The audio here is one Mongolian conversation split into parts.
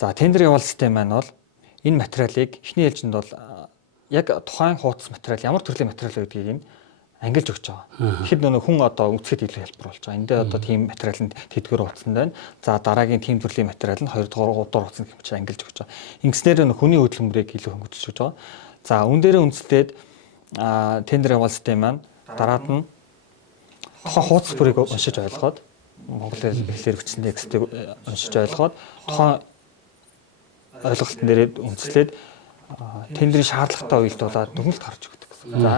За тендер явуул систем маань бол энэ материалыг эхний ээлжинд бол яг тухайн хуудас материал ямар төрлийн материал гэдгийг нь ангилж өгч байгаа. Тэгэхэд нөгөө хүн одоо үсгэд илүү хэлбэр болж байгаа. Эндээ одоо тийм материал нь тэдгээр хуудсан байна. За дараагийн тийм төрлийн материал нь 2 дугаар 3 дугаар хуудсан гэх мэт ангилж өгч байгаа. Ингэснээр нөгөө хүний хөдөлмөрийг илүү хөнгөлж өгч байгаа. За үүн дээрээ үндэслээд тендер явуул систем маань дараад нь тухайн хуудас бүрийг уншиж ойлгоод монгол хэлээр бичсэн текстийг уншиж ойлгоод тухайн ойлголтын дээрээ үндэслээд тендерийн шаардлагатай уялдуулаад дүгнэлт гарч өгдөг гэсэн. За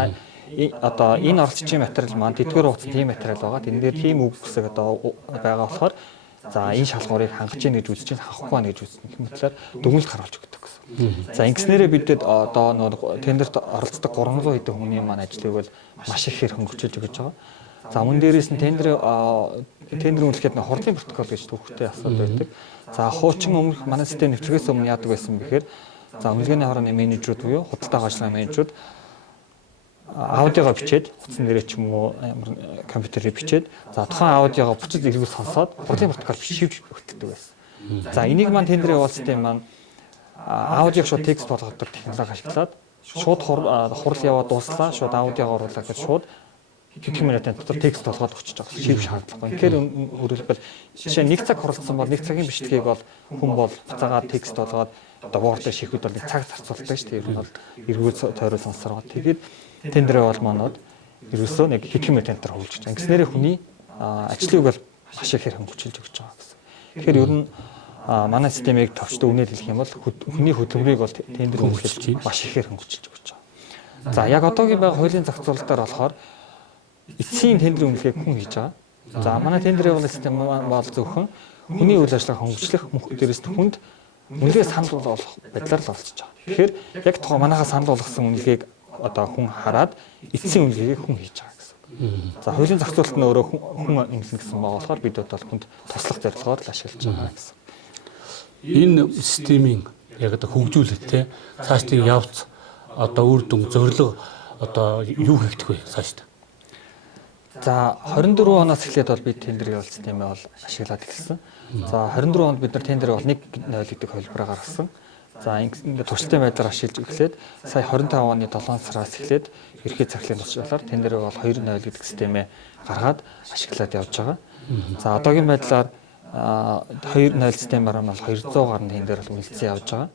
одоо энэ оролцогчийн материал маань тэдгээр хуудсан тийм материал байгаа. Тэн дээр тийм үг хэсэг одоо байгаа болохоор за энэ шалгуурыг хангаж ийн гэж үзэж чинь хангахгүй байна гэж үзсэн гэх мэтлэр дүгнэлт гаргаж өгдөг гэсэн. За ингэснээрээ бидэд одоо нөгөө тендерт оролцдог 300 хэдэн хүний маань ажлыг бол маш их хэрэг хөнгөлж өгч байгаа. За мөн дээрээс нь тендер үнэлэхэд хурлын протокол гэж төвхтэй асуудал байдаг. За хуучин өмнөх манай систем нэвтрэгээс өмнө яадаг байсан бэхээр за үнэлгээний хорооны менежерүүд буюу худалдаа ажиллагааны менежерүүд аудиогоо бичээд утсан нэрээ ч юм уу ямар компьютерээр бичээд за тухайн аудиогоо буцаж эргүүл сонсоод хурлын протокол шивж хөтэлдэг байсан. За энийг маань тендер явуул систем маань аудиог шууд текст болгодог технологи ашиглаад шууд хурал яваад дууслаа шууд аудиогоо оруулаад гэж шууд хэдхэн минутын дотор текст болгоод өгч байгаа. Шив шаардлагагүй. Тэгэхээр өөрөлдвөл жишээ 1 цаг хурлцсан бол 1 цагийн бичлэгийг бол хүн бол буцаагаад текст болгоод одоо боордоо шийхүүд бол 1 цаг зарцуулдаг шүү дээ. Ер нь бол эргүүл тойроо сонсороо. Тэгээд тендер явуул манууд ерөөсөө нэг хэдхэн минутын дотор хөвлөж байгаа. Ингэснээрээ хүний ажлыг бол маш их хэрэг хөнгөлж өгч байгаа гэсэн. Тэгэхээр ер нь манай системийг товчтой үнээр хэлэх юм бол хүний хөдөлмөрийг бол тендер үнэлж маш их хэрэг хөнгөлж өгч байгаа. За яг одоогийн байгаа хуулийн зохицуулалтаар болохоор эцсийн тендер үнэлгээг хүн хийж байгаа. За манай тендер явуул систем бол зөвхөн хүний үйл ажиллагааг хөнгөлчлөх дээрээс хүнд үнэлгээ санал болгох байдлаар л олцож байгаа. Тэгэхээр яг тухайн манайхаа санал болгосон үнэлгээг одоо хүн хараад эцсийн үнэлгээг хүн хийж байгаа гэсэн. За хуулийн зохицуулалт нь өөрөө хүн үнэлнэ гэсэн байгаа болохоор бид бол хүнд туслах зорилгоор л ашиглаж байгаа гэсэн. Энэ системийн яг одоо хөгжүүлэлт те цаашдын явц одоо үр дүн зорилго одоо юу хийгдэх вэ цаашдаа? За 24 оноос эхлээд бол бид тендер явуул системээ бол ашиглаад эхэлсэн. За 24 онд бид нар тендер бол 1.0 гэдэг хувилбараа гаргасан. За ингээд туршилтын байдлаар ашиглаж эхлээд сая 25 оны 7 сараас эхлээд ерхий цаглын тусгаалаар тендер бол 2.0 гэдэг системээ гаргаад ашиглаад явж байгаа. За одоогийн байдлаар 2.0 системээр нь бол 200 гаруй тендер бол үлдсэн явж байгаа.